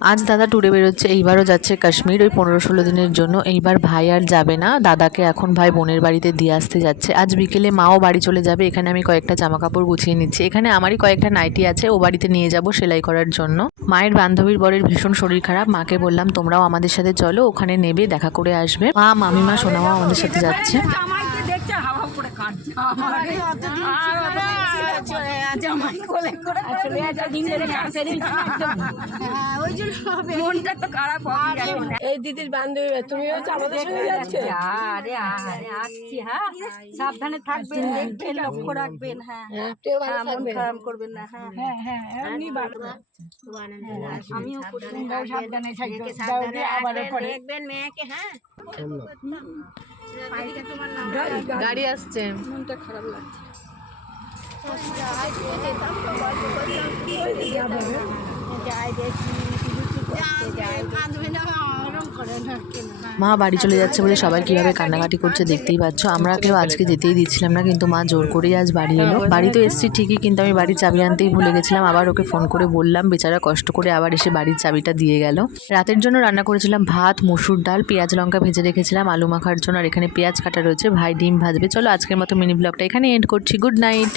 আজ দাদা ট্যুরে বেরোচ্ছে, এইবারও যাচ্ছে কাশ্মীর ওই 15-16 দিনের জন্য। এইবার ভাই আর যাবে না, দাদাকে এখন ভাই বোনের বাড়িতে দিয়ে আসতে যাচ্ছে। আজ বিকেলে মাও বাড়ি চলে যাবে। এখানে আমি কয়েকটা জামা কাপড় গুছিয়ে নিচ্ছি। এখানে আমারই কয়েকটা নাইটি আছে, ও বাড়িতে নিয়ে যাব সেলাই করার জন্য। মায়ের বান্ধবীর বরের ভীষণ শরীর খারাপ, মাকে বললাম তোমরাও আমাদের সাথে চলো, ওখানে নেবে, দেখা করে আসবে। মা, মামিমা, সোনামাও আমাদের সাথে যাচ্ছে। এই দিদির বান্ধবী তুমি হচ্ছে আমাদের সঙ্গে যাচ্ছে। আরে আরে আসছি, হ্যাঁ সাবধানে থাকবেন, দেখবেন, লক্ষ্য রাখবেন, হ্যাঁ মন খারাপ করবেন না। হ্যাঁ হ্যাঁ আমিও সাবধানে দেখবেন মেয়েকে। হ্যাঁ গাড়ি আসছে। মনটা খারাপ লাগছে। মা বাড়ি চলে যাচ্ছে বলে সবাই কিভাবে কান্নাকাটি করছে দেখতেই পাচ্ছ। আমরা কেউ আজকে যেতেই দিচ্ছিলাম না, কিন্তু মা জোর করেই আজ বাড়ি এলো। বাড়ি তো এসছি ঠিকই, কিন্তু আমি বাড়ির চাবি আনতেই ভুলে গেছিলাম। আবার ওকে ফোন করে বললাম, বেচারা কষ্ট করে আবার এসে বাড়ির চাবিটা দিয়ে গেল। রাতের জন্য রান্না করেছিলাম ভাত, মসুর ডাল, পেঁয়াজ লঙ্কা ভেজে রেখেছিলাম আলু মাখার জন্য, আর এখানে পেঁয়াজ কাটা রয়েছে, ভাই ডিম ভাজবে। চলো আজকের মতো মিনি ব্লগটা এখানে এন্ড করছি। Good night.